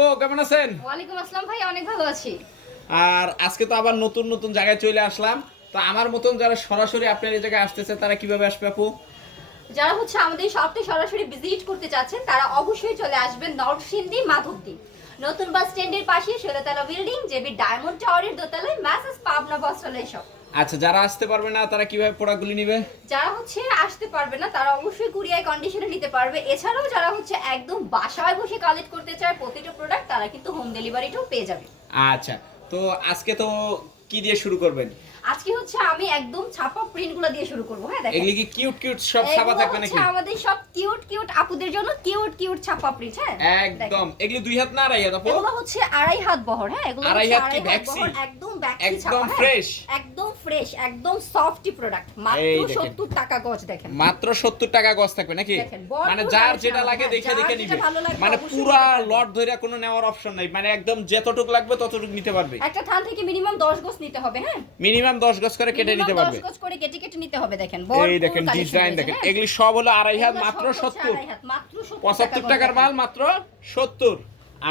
ও কেমন আছেন? ওয়ালাইকুম আসসালাম ভাই, অনেক ভালো আছি। আর আজকে তো আবার নতুন নতুন জায়গায় চলে আসলাম। তো আমার মতন যারা সরাসরি আপনার এই জায়গায় আসতেছে তারা কিভাবে আসবে আপু? যারা আমাদের শপটি সরাসরি ভিজিট করতে চাচ্ছেন তারা অবশ্যই চলে আসবেন নরসিংদী মাধবদী নতুন বাস স্ট্যান্ডের পাশে 16তলা বিল্ডিং জেবি ডায়মন্ড টাওয়ারের দোতলায় মেসেজ পাবনা বস্ত্রালয় শপ। আচ্ছা, যারা আসতে পারবে না তারা কিভাবে প্রোডাক্টগুলি নেবে? যারা আসতে পারবে না তারা অবশ্যই কুরিয়ার কন্ডিশনে নিতে পারবে। এছাড়াও যারা একদম বাসায় বসে কালেক্ট করতে চায় প্রতিটা প্রোডাক্ট, তারা কিন্তু হোম ডেলিভারিটাও পেয়ে যাবে। আচ্ছা, তো আজকে তো কি দিয়ে শুরু করবেন? আজকে আমি একদম ছাপা প্রিন্টগুলো দিয়ে শুরু করব। হ্যাঁ, দেখেন এগুলি কি কিউট কিউট সব ছাপা থাকবে নাকি? আমাদের সব কিউট কিউট আপুদের জন্য কিউট কিউট ছাপা প্রিন্ট। হ্যাঁ, একদম। এগুলি 2 হাত না আড়াই হাত আপু? এগুলো 2.5 হাত বহর। হ্যাঁ, এগুলো আড়াই হাত কি ভ্যাক্সি? একদম ভ্যাক্সি ছাপা। একদম ফ্রেশ, একদম ফ্রেশ, একদম সফটি প্রোডাক্ট। মাত্র 70 টাকা গজ। দেখেন মাত্র 70 টাকা গজ থাকবে নাকি? মানে যার যেটা লাগে দেখে দেখে নিবে। মানে পুরো লট ধরে কোনো নেওয়ার অপশন নাই, মানে একদম যতটুকু লাগবে ততটুকু নিতে পারবে। একটা থান থেকে মিনিমাম 10 গজ নিতে হবে। হ্যাঁ, মিনিমাম 10 গজ করে কেটে নিতে পারবে। 10 গজ করে কেটে কেটে নিতে হবে। দেখেন এই দেখেন ডিজাইন দেখেন, এগুলি সব হলো আড়াই হাত, মাত্র 70। 75 টাকার মাল মাত্র 70।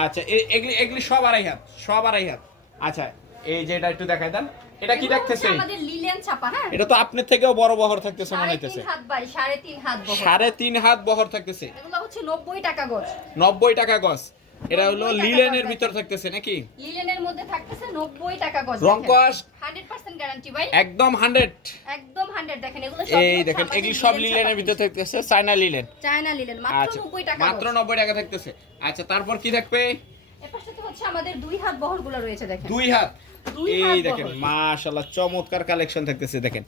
আচ্ছা, এগুলি এগুলি সব আড়াই হাত, সব আড়াই হাত। আচ্ছা, এই যে এটা একটু দেখাই দেন, এটা কি দেখতেছে? আমাদের লিলেন ছাপা। হ্যাঁ, এটা তো আপনার থেকেও বড় বহর থাকতেছে মনে হইতেছে। 3.5 হাত বাই 3.5 হাত বহর। 3.5 হাত বহর থাকতেছে। এগুলো 90 টাকা গজ। 90 টাকা গজ। এটা হলো লিলেনের ভিতর থাকতেছে নাকি? লিলেনের মধ্যে থাকতেছে 90 টাকা গজ। রং কস 100% গ্যারান্টি ভাই, একদম 100। একদম 100। দেখেন এগুলো সব এই দেখেন এগুলি সব লিলেনের ভিতর থাকতেছে, চায়না লিলেন। চায়না লিলেন মাত্র 90 টাকা। মাত্র 90 টাকা থাকতেছে। আচ্ছা, তারপর কি থাকবে? এর পাশে তো আমাদের 2 হাত বহরগুলো রয়েছে। দেখেন 2 হাত। এই দেখেন মাশাআল্লাহ চমৎকার কালেকশন থাকতেছে। দেখেন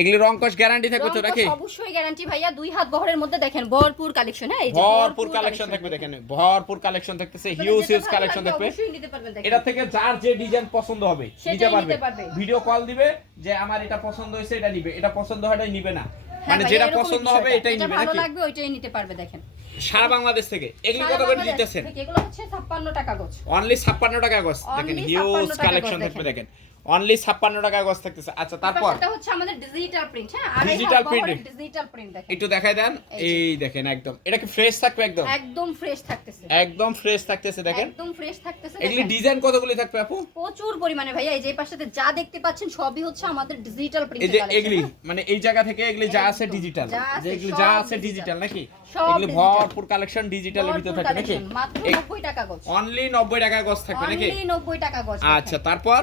এগুলি রং কস গ্যারান্টি থাকবে তো নাকি? অবশ্যই গ্যারান্টি ভাইয়া। 2 হাত বহরের মধ্যে দেখেন ভরপুর কালেকশন। হ্যাঁ, এই যে ভরপুর কালেকশন থাকবে। দেখেন ভরপুর কালেকশন থাকতেছে, হিউজ হিউজ কালেকশন থাকবে। অবশ্যই নিতে পারবেন। দেখেন এটা থেকে যার যে ডিজাইন পছন্দ হবে নিতে পারবে। ভিডিও কল দিবে যে আমার এটা পছন্দ হয়েছে এটা নিবে, এটা পছন্দ হয়টাই নিবে না, মানে যেটা পছন্দ হবে এটাই নিবে নাকি? ভালো লাগবে ওইটাই নিতে পারবে। দেখেন সারা বাংলাদেশ থেকে এগুলি কত করে দিতেছেন? এগুলো 56 টাকা গজ। অনলি 56 টাকা গজ। দেখেন হিউজ কালেকশন থাকবে। দেখেন অনলি 56 টাকা গজ থাকতেছে। আচ্ছা, তারপর এটা আমাদের ডিজিটাল প্রিন্ট। হ্যাঁ, ডিজিটাল প্রিন্ট। ডিজিটাল প্রিন্ট দেখেন একটু দেখাই দেন। এই দেখেন একদম এটা কি ফ্রেশ থাকবে? একদম একদম ফ্রেশ থাকতেছে। একদম ফ্রেশ থাকতেছে। দেখেন একদম ফ্রেশ থাকতেছে। এগুলি ডিজাইন কতগুলি থাকবে আপু? প্রচুর পরিমাণে ভাইয়া। এই যে পাশে যা দেখতে পাচ্ছেন সবই আমাদের ডিজিটাল প্রিন্ট। এই যে এগুলি মানে এই জায়গা থেকে এগুলি যা আছে ডিজিটাল, যে এগুলি যা আছে ডিজিটাল নাকি? এগুলি ভরপুর কালেকশন ডিজিটালের ভিতর থাকবে নাকি? মাত্র 90 টাকা গজ। অনলি 90 টাকা গজ থাকবে নাকি? অনলি 90 টাকা গজ। আচ্ছা, তারপর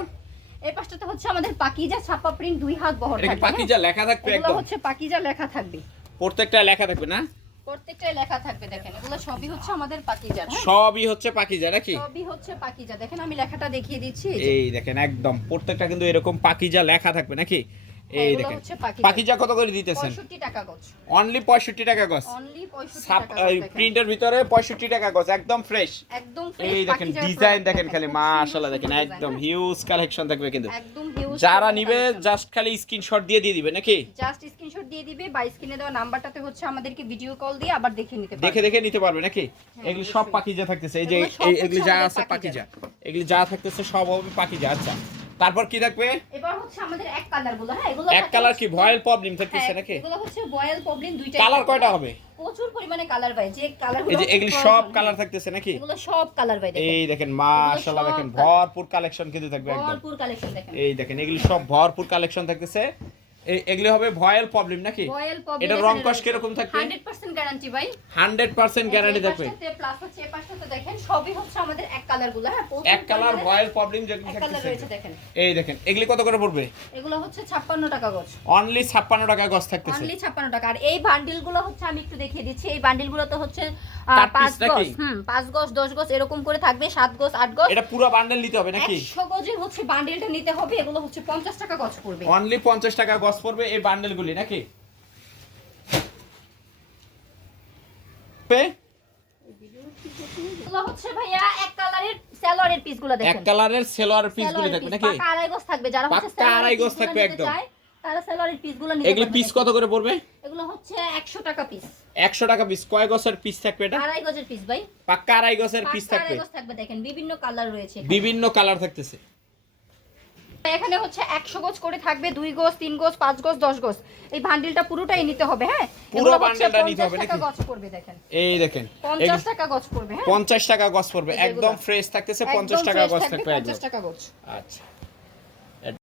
এই পাশটাতে আমাদের পাকিজা ছাপা প্রিন্ট 2 হাত বহর থাকবে। পাকিজা লেখা থাকবে একদম? এগুলো পাকিজা লেখা থাকবে। প্রত্যেকটা লেখা থাকবে না? প্রত্যেকটাই লেখা থাকবে। দেখেন এগুলো সবই আমাদের পাকিজা। সবই পাকিজা নাকি? সবই পাকিজা। দেখেন আমি লেখাটা দেখিয়ে দিচ্ছি। এই দেখেন একদম প্রত্যেকটা কিন্তু এরকম পাকিজা লেখা থাকবে নাকি? এই দেখেন পাকিজা কত করে দিতেছেন? 65 টাকা গজ। অনলি 65 টাকা গজ। অনলি 65 টাকা গজ। প্রিন্টের ভিতরে 65 টাকা গজ, একদম ফ্রেশ। একদম ফ্রেশ। এই দেখেন ডিজাইন দেখেন খালি মাশাআল্লাহ। দেখেন একদম হিউজ কালেকশন থাকবে কিন্তু। একদম হিউজ। যারা নিবে জাস্ট খালি স্ক্রিনশট দিয়ে দিবে নাকি? জাস্ট স্ক্রিনশট দিয়ে দিবে বা স্ক্রিনে দেওয়া নাম্বারটাতে আমাদেরকে ভিডিও কল দিয়ে আবার দেখে নিতে পারবে। দেখে নিতে পারবে নাকি? এগুলি সব পাকিজা থাকতেছে। এই যে এগুলি যা আছে পাকিজা, এগুলি যা থাকতেছে সব হবে পাকিজা। আচ্ছা, তারপর কি থাকবে? এবার আমাদের এক কালার গুলো। হ্যাঁ, এগুলো এক কালার কি ভয়েল প্রবলেম থাকতেছে নাকি? এগুলো ভয়েল প্রবলেম দুইটা। কালার কয়টা হবে? প্রচুর পরিমাণে কালার ভাই। যে কালারগুলো এই যে এগুলি সব কালার থাকতেছে নাকি? এগুলো সব কালার ভাই। দেখেন এই দেখেন মাশাআল্লাহ। দেখেন ভরপুর কালেকশন কিন্তু থাকবে একদম। ভরপুর কালেকশন দেখেন। এই দেখেন এগুলি সব ভরপুর কালেকশন থাকতেছে। এগুলি হবে ভয়েল প্রবলেম নাকি? ভয়েল প্রবলেম। এটা রং কস কি রকম থাকবে? 100% গ্যারান্টি ভাই। 100% গ্যারান্টি থাকবে। প্লাস এই পাশটাতে দেখেন সবই আমাদের এক কালার গুলো। হ্যাঁ, এক কালার ভয়েল প্রবলেম যেগুলো থাকতেছে। দেখেন এই দেখেন এগুলি কত করে পড়বে? এগুলো 56 টাকা গজ। অনলি 56 টাকা গজ থাকতেছে। অনলি 56 টাকা। আর এই বান্ডিল গুলো আমি একটু দেখিয়ে দিচ্ছি। এই বান্ডিল গুলো তো 5 গজ, 5 গজ, 10 গজ এরকম করে থাকবে। 7 গজ, 8 গজ। এটা পুরো বান্ডেল নিতে হবে নাকি? 100 গজের বান্ডিলটা নিতে হবে। এগুলো 50 টাকা গজ পড়বে। অনলি 50 টাকা গজ পড়বে এই বান্ডেলগুলি নাকি? এগুলো ভাইয়া এক কালারের সালোয়ারের পিসগুলো দেখেন। এক কালারের সালোয়ারের পিসগুলি থাকবে নাকি? পাকা আড়াই গজ থাকবে। যারা পাকা আড়াই গজ থাকবে একদম। তারা সালোয়ারের পিসগুলো নিতে পারবে। এগুলি পিস কত করে পড়বে? এগুলো 100 টাকা পিস। 100 টাকা পিস। কয় গজের পিস থাকবে এটা? আড়াই গজের পিস ভাই। পাকা আড়াই গজের পিস থাকবে। আড়াই গজ থাকবে। দেখেন বিভিন্ন কালার রয়েছে। বিভিন্ন কালার থাকতেছে। এখানে হচ্ছে 100 গজ করে থাকবে, 2 গজ 3 গজ 5 গজ 10 গজ। এই বান্ডিলটা পুরোটাই নিতে হবে। হ্যাঁ, পুরো বান্ডিলটা নিতে হবে 50 টাকা নাকি? গজ পড়বে দেখেন, এই দেখেন 50 টাকা গজ পড়বে। হ্যাঁ 50 টাকা গজ পড়বে, একদম ফ্রেশ থাকতেছে, 50 টাকা গজ থাকবে। 50 টাকা গজ। আচ্ছা